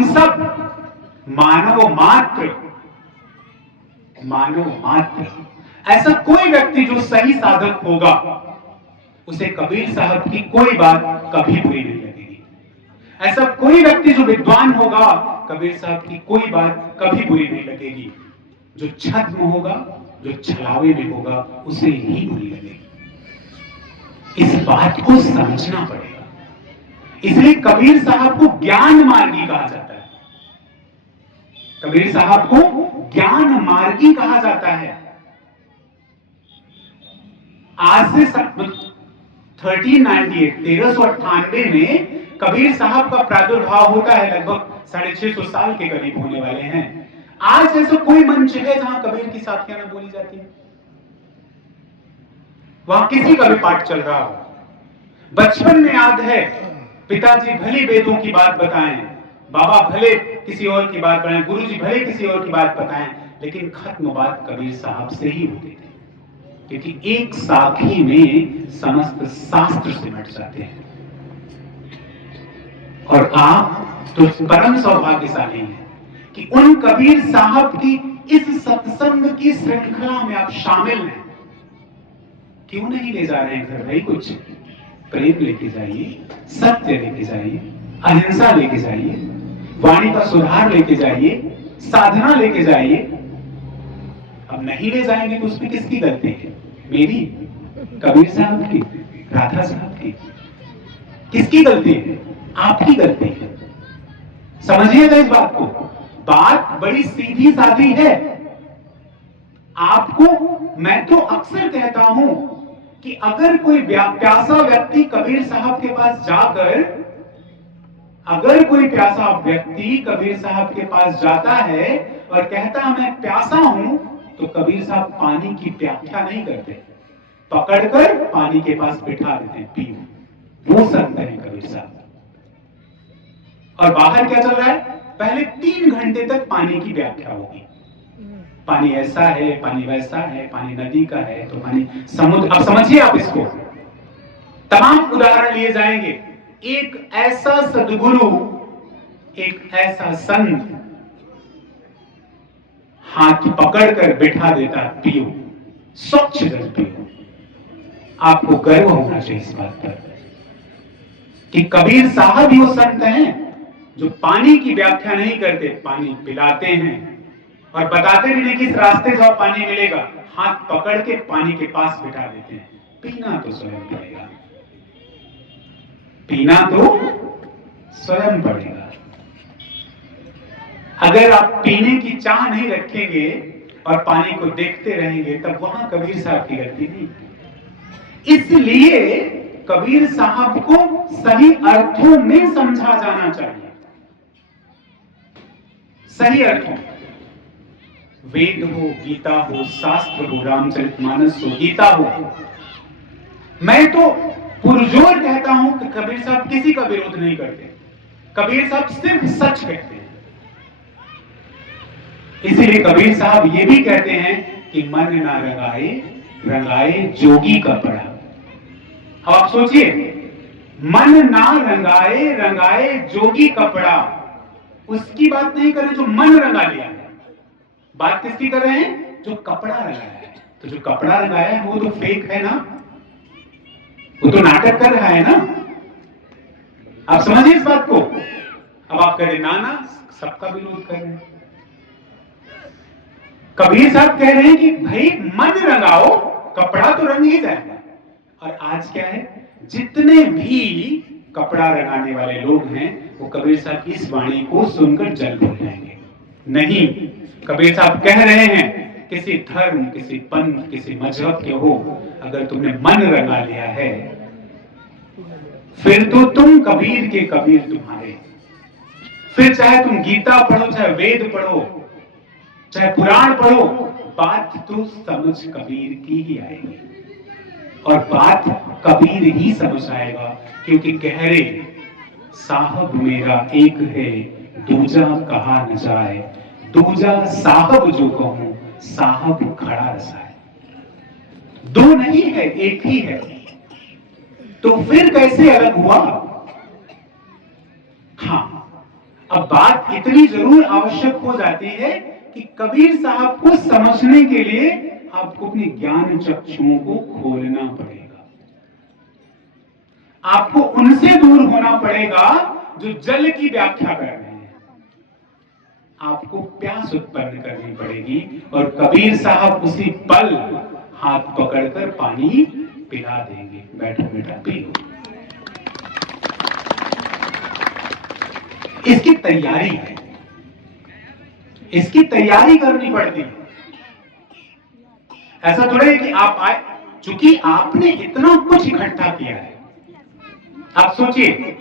हम सब मानव मात्र ऐसा कोई व्यक्ति जो सही साधक होगा, उसे कबीर साहब की कोई बात कभी बुरी नहीं लगेगी। ऐसा कोई व्यक्ति जो विद्वान होगा, कबीर साहब की कोई बात कभी बुरी नहीं लगेगी। जो छद्म होगा, जो छलावे में होगा, उसे ही बुरी लगेगी। इस बात को समझना पड़ेगा। इसलिए कबीर साहब को ज्ञान मार्गी कहा जाता है। कबीर साहब को ज्ञान मार्गी कहा जाता है। आज से 1398 में कबीर साहब का प्रादुर्भाव होता है। लगभग 650 साल के करीब होने वाले हैं। आज ऐसा कोई मंच है जहां कबीर की साखियां ना बोली जाती है? वहां किसी का भी पाठ चल रहा हो। बचपन में याद है, पिताजी भली वेदों की बात बताएं, बाबा भले किसी और की बात बताएं, गुरुजी भले किसी और की बात बताएं, लेकिन खत्म बात कबीर साहब से ही होती थी। क्योंकि एक साखी में समस्त शास्त्र सिमट जाते हैं। और आप तो परम सौभाग्यशाली हैं कि उन कबीर साहब की इस सत्संग की श्रृंखला में आप शामिल हैं। क्यों नहीं ले जा रहे हैं घर भाई? कुछ प्रेम लेके जाइए, सत्य लेके जाइए, अहिंसा लेके जाइए, वाणी का सुधार लेके जाइए, साधना लेके जाइए। अब नहीं ले जाएंगे तो उसमें किसकी गलती है? मेरी, कबीर साहब की, राधा साहब की? किसकी गलती है? आपकी गलती है। समझिएगा इस बात को। बात बड़ी सीधी साधी है। आपको मैं तो अक्सर कहता हूं कि अगर कोई प्यासा व्यक्ति कबीर साहब के पास जाकर, अगर कोई प्यासा व्यक्ति कबीर साहब के पास जाता है और कहता मैं प्यासा हूं, तो कबीर साहब पानी की व्याख्या नहीं करते, पकड़कर पानी के पास बिठा देते, पियो। वो संत है कबीर साहब। और बाहर क्या चल रहा है? पहले 3 घंटे तक पानी की व्याख्या होगी। पानी ऐसा है, पानी वैसा है, पानी नदी का है, तो पानी समुद्र। अब समझिए आप इसको। तमाम उदाहरण लिए जाएंगे। एक ऐसा सद्गुरु, एक ऐसा संत हाथ पकड़कर बिठा देता, पियो, स्वच्छ जल पियो। आपको गर्व होना चाहिए इस बात पर कि कबीर साहब ही वो संत हैं जो पानी की व्याख्या नहीं करते, पानी पिलाते हैं और बताते भी नहीं कि इस रास्ते जाओ पानी मिलेगा। हाथ पकड़ के पानी के पास बिठा देते हैं। पीना तो स्वयं पड़ेगा, पीना तो स्वयं पड़ेगा। अगर आप पीने की चाह नहीं रखेंगे और पानी को देखते रहेंगे, तब वहां कबीर साहब की गलती नहीं। इसलिए कबीर साहब को सही अर्थों में समझा जाना चाहिए। सही अर्थों। वेद हो, गीता हो, शास्त्र हो, रामचरितमानस हो, गीता हो। मैं तो पुरजोर कहता हूं कि कबीर साहब किसी का विरोध नहीं करते। कबीर साहब सिर्फ सच कहते हैं। इसीलिए कबीर साहब ये भी कहते हैं कि मन ना रंगाए, रंगाए जोगी का पड़ा। अब आप सोचिए, मन ना रंगाए, रंगाए जोगी कपड़ा। उसकी बात नहीं कर रहे जो मन रंगा लिया है, बात किसकी कर रहे हैं? जो कपड़ा रंगाया है। तो जो कपड़ा रंगाया है वो तो फेक है ना, वो तो नाटक कर रहा है ना। आप समझिए इस बात को। अब आप कह रहे ना सबका विरोध कर रहे हैं। कबीर साहब कह रहे हैं कि भाई मन रंगाओ, कपड़ा तो रंग ही जाएगा। और आज क्या है? जितने भी कपड़ा रंगाने वाले लोग हैं, वो कबीर साहब की इस वाणी को सुनकर जल भूल जाएंगे। नहीं, कबीर साहब कह रहे हैं किसी धर्म, किसी पंथ, किसी मजहब के हो, अगर तुमने मन रंगा लिया है, फिर तो तुम कबीर के कबीर तुम्हारे। फिर चाहे तुम गीता पढ़ो, चाहे वेद पढ़ो, चाहे पुराण पढ़ो, बात तो समझ कबीर की ही आएगी। और बात कबीर ही समझ आएगा, क्योंकि कह रहे साहब मेरा एक है, दूजा कहा न जाए, दूजा साहब जो कहूं, साहब खड़ा रसाए। दो नहीं है, एक ही है। तो फिर कैसे अलग हुआ? हाँ, अब बात इतनी जरूर आवश्यक हो जाती है कि कबीर साहब को समझने के लिए आपको अपने ज्ञान चक्षुओं को खोलना पड़ेगा। आपको उनसे दूर होना पड़ेगा जो जल की व्याख्या कर रहे हैं। आपको प्यास उत्पन्न करनी पड़ेगी और कबीर साहब उसी पल हाथ पकड़कर पानी पिला देंगे। बैठो बेटा, पियो। इसकी तैयारी है, इसकी तैयारी करनी पड़ती है। ऐसा थोड़ा है कि आप आए, चूंकि आपने इतना कुछ इकट्ठा किया है। आप सोचिए,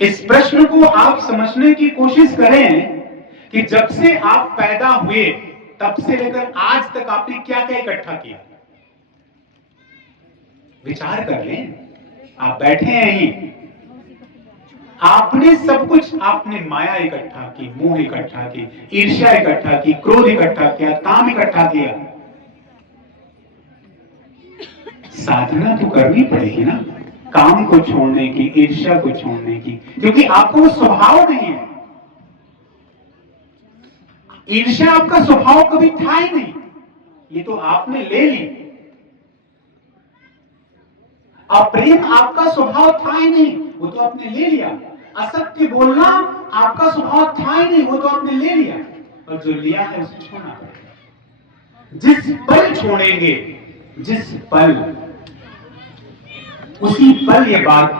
इस प्रश्न को आप समझने की कोशिश करें कि जब से आप पैदा हुए तब से लेकर आज तक आपने क्या क्या इकट्ठा किया। विचार कर लें। आप बैठे हैं यहीं, आपने सब कुछ, आपने माया इकट्ठा की, मोह इकट्ठा की, ईर्ष्या इकट्ठा की, क्रोध इकट्ठा किया, काम इकट्ठा किया। साधना तो करनी पड़ेगी ना, काम को छोड़ने की, ईर्ष्या को छोड़ने की, क्योंकि आपको वो स्वभाव नहीं है। ईर्ष्या आपका स्वभाव कभी था ही नहीं, ये तो आपने ले ली। अप्रेम आपका स्वभाव था ही नहीं, वो तो आपने ले लिया। असत्य बोलना आपका स्वभाव था ही नहीं, वो तो आपने ले लिया। और जो लिया है उसे छोड़ना पड़ेगा। जिस पल छोड़ेंगे, जिस पल, उसी पल ये बात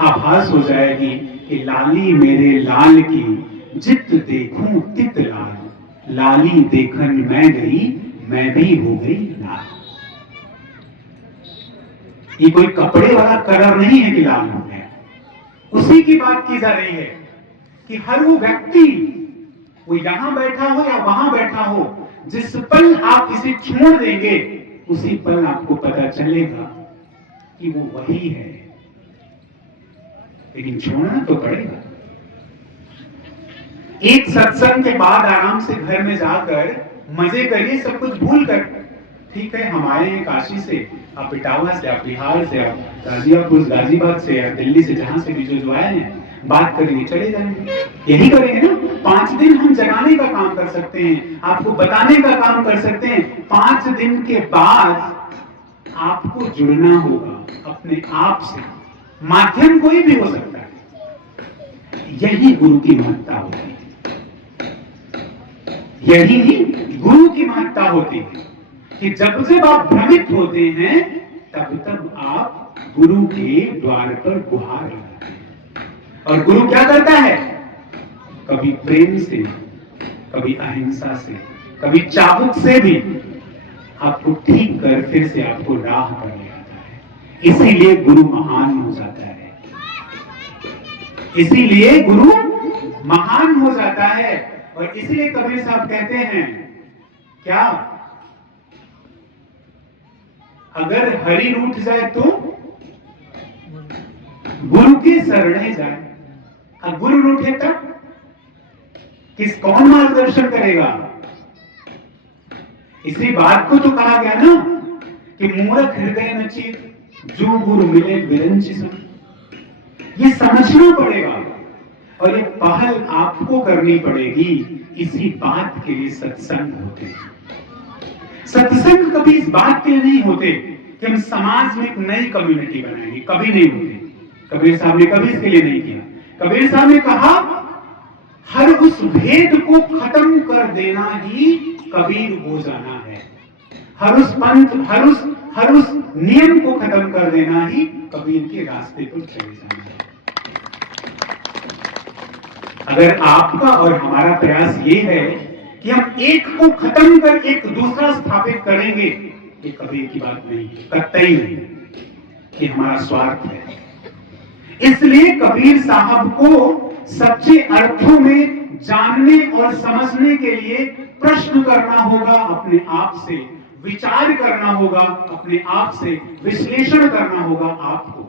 आभास हो जाएगी कि लाली मेरे लाल की जित देखूं तित लाल, लाली देखन मैं गई, मैं भी हो गई लाल। ये कोई कपड़े वाला कलर नहीं है कि लाल हो गया। उसी की बात की जा रही है कि हर वो व्यक्ति, वो यहां बैठा हो या वहां बैठा हो, जिस पल आप इसे छोड़ देंगे उसी पल आपको पता चलेगा कि वो वही है। लेकिन छोड़ना तो पड़ेगा। एक सत्संग के बाद आराम से घर में जाकर मजे करिए, सब कुछ भूल कर। ठीक है, हम आए हैं काशी से, आप इटावा से, आप बिहार से, आप गाजियापुर, गाजीबाद से, या दिल्ली से, जहां से भी जो आए हैं, बात करेंगे, चले जाएंगे। यही करेंगे ना। 5 दिन हम जगाने का काम कर सकते हैं, आपको बताने का काम कर सकते हैं। 5 दिन के बाद आपको जुड़ना होगा अपने आप से। माध्यम कोई भी हो सकता है। यही गुरु की महत्ता होती है, यही गुरु की महत्ता होती है कि जब जब आप भ्रमित होते हैं तब तब आप गुरु के द्वार पर गुहार लगाते हैं। और गुरु क्या करता है? कभी प्रेम से, कभी अहिंसा से, कभी चाबुक से भी आपको ठीक कर फिर से आपको राह पर ले आता है। इसीलिए गुरु महान हो जाता है, इसीलिए गुरु महान हो जाता है। और इसीलिए कबीर साहब कहते हैं क्या, अगर हरि रूठ जाए तो गुरु की शरणे जाए। अब गुरु रूठे तब कौन मार्गदर्शन करेगा? इसी बात को तो कहा गया ना कि मूर्ख हृदय नचित, जो गुरु मिले विरंचित। ये समझना पड़ेगा और ये पहल आपको करनी पड़ेगी। इसी बात के लिए सत्संग होते हैं। सत्संग कभी इस बात के लिए नहीं होते कि हम समाज में एक नई कम्युनिटी बनाएंगे, कभी नहीं होते। कबीर साहब ने कभी इसके लिए नहीं किया। कबीर साहब ने कहा हर उस भेद को खत्म कर देना ही कबीर हो जाना है। हर उस पंथ, हर उस नियम को खत्म कर देना ही कबीर के रास्ते पर चले जाना है। अगर आपका और हमारा प्रयास ये है कि हम एक को खत्म कर एक दूसरा स्थापित करेंगे, ये कबीर की बात नहीं, कतई नहीं, कि हमारा स्वार्थ है। इसलिए कबीर साहब को सच्चे अर्थों में जानने और समझने के लिए प्रश्न करना होगा अपने आप से, विचार करना होगा अपने आप से, विश्लेषण करना होगा आपको।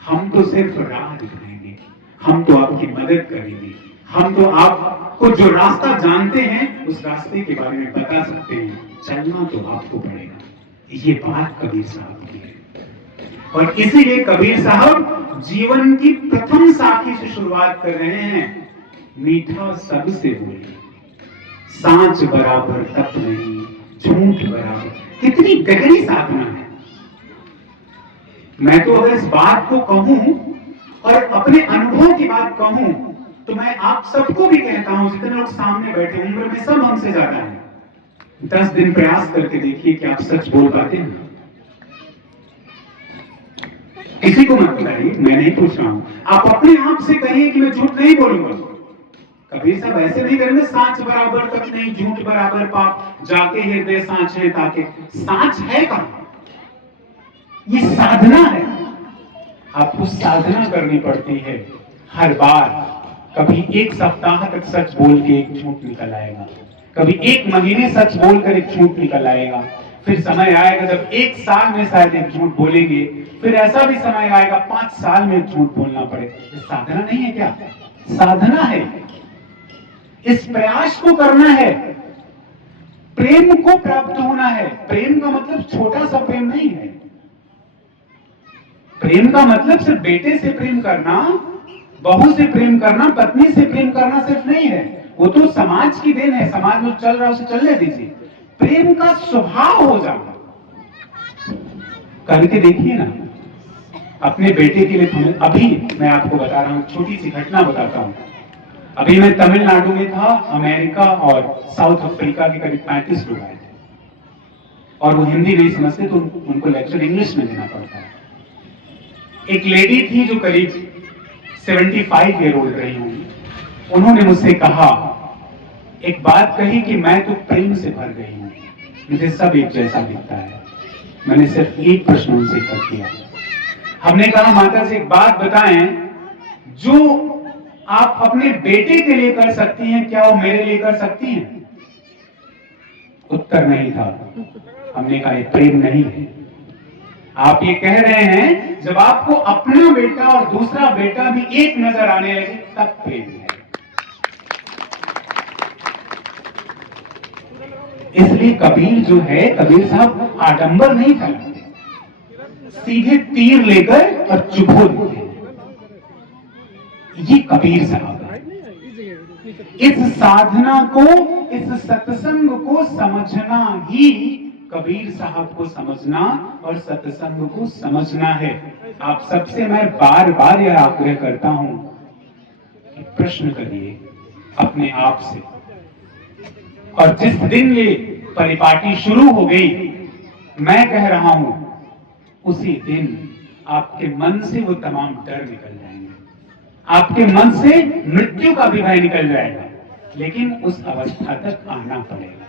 हम तो सिर्फ राह दिखाएंगे, हम तो आपकी मदद करेंगे, हम तो आपको जो रास्ता जानते हैं उस रास्ते के बारे में बता सकते हैं। चलना तो आपको पड़ेगा। ये बात कबीर साहब की है। और इसीलिए कबीर साहब जीवन की प्रथम साखी से शुरुआत कर रहे हैं। मीठा सबसे बोले, सांच बराबर तप नहीं, झूठ बराबर। कितनी गहरी साधना है। मैं तो अगर इस बात को कहूं और अपने अनुभव की बात कहूं तो मैं आप सबको भी कहता हूं, जितने लोग सामने बैठे उम्र में सब हमसे ज्यादा है, 10 दिन प्रयास करके देखिए कि आप सच बोल पाते हैं। किसी को मत बताइए, मैं नहीं पूछ रहा हूं, आप अपने आप से कहिए कि मैं झूठ नहीं बोलूंगा। कबीर साहब ऐसे नहीं करेंगे, सांच बराबर तक नहीं, झूठ बराबर पाप, जाके हृदय सांच है ताके। सांच है कहां? ये साधना है। आपको साधना करनी पड़ती है हर बार। कभी एक सप्ताह तक सच बोल के एक झूठ निकल आएगा, कभी एक महीने सच बोलकर एक झूठ निकल आएगा, फिर समय आएगा जब 1 साल में शायद एक झूठ बोलेंगे, फिर ऐसा भी समय आएगा 5 साल में झूठ बोलना पड़े। ये साधना नहीं है क्या? साधना है। इस प्रयास को करना है, प्रेम को प्राप्त होना है। प्रेम का मतलब छोटा सा प्रेम नहीं है। प्रेम का मतलब सिर्फ बेटे से प्रेम करना, बहू से प्रेम करना, पत्नी से प्रेम करना सिर्फ नहीं है। वो तो समाज की देन है, समाज में चल रहा है उसे चलने दीजिए। प्रेम का स्वभाव हो जाना, करके देखिए ना अपने बेटे के लिए। अभी मैं आपको बता रहा हूं, छोटी सी घटना बताता हूं। अभी मैं तमिलनाडु में था, अमेरिका और साउथ अफ्रीका के करीब 35 लोग आए थे और वो हिंदी नहीं समझते तो उनको लेक्चर इंग्लिश में देना पड़ता है। एक लेडी थी जो करीब 75 ईयर ओल्ड रही होंगी। उन्होंने मुझसे कहा, एक बात कही कि मैं तो प्रेम से भर गई हूं, मुझे सब एक जैसा दिखता है। मैंने सिर्फ एक प्रश्न उनसे कर दिया। हमने कहा, माता से एक बात बताएं, जो आप अपने बेटे के लिए कर सकती हैं, क्या वो मेरे लिए कर सकती हैं? उत्तर नहीं था। हमने कहा, ये प्रेम नहीं है। आप ये कह रहे हैं जब आपको अपना बेटा और दूसरा बेटा भी एक नजर आने लगे तब प्रेम है। इसलिए कबीर जो है, कबीर साहब आडंबर नहीं फैलाते, सीधे तीर लेकर और चुभो देते हैं। ये कबीर साहब है। इस साधना को, इस सत्संग को समझना ही कबीर साहब को समझना और सत्संग को समझना है। आप सबसे मैं बार बार यह आग्रह करता हूं कि प्रश्न करिए अपने आप से। और जिस दिन ये परिपाटी शुरू हो गई, मैं कह रहा हूं, उसी दिन आपके मन से वो तमाम डर निकल जाएंगे, आपके मन से मृत्यु का भी भय निकल जाएगा। लेकिन उस अवस्था तक आना पड़ेगा।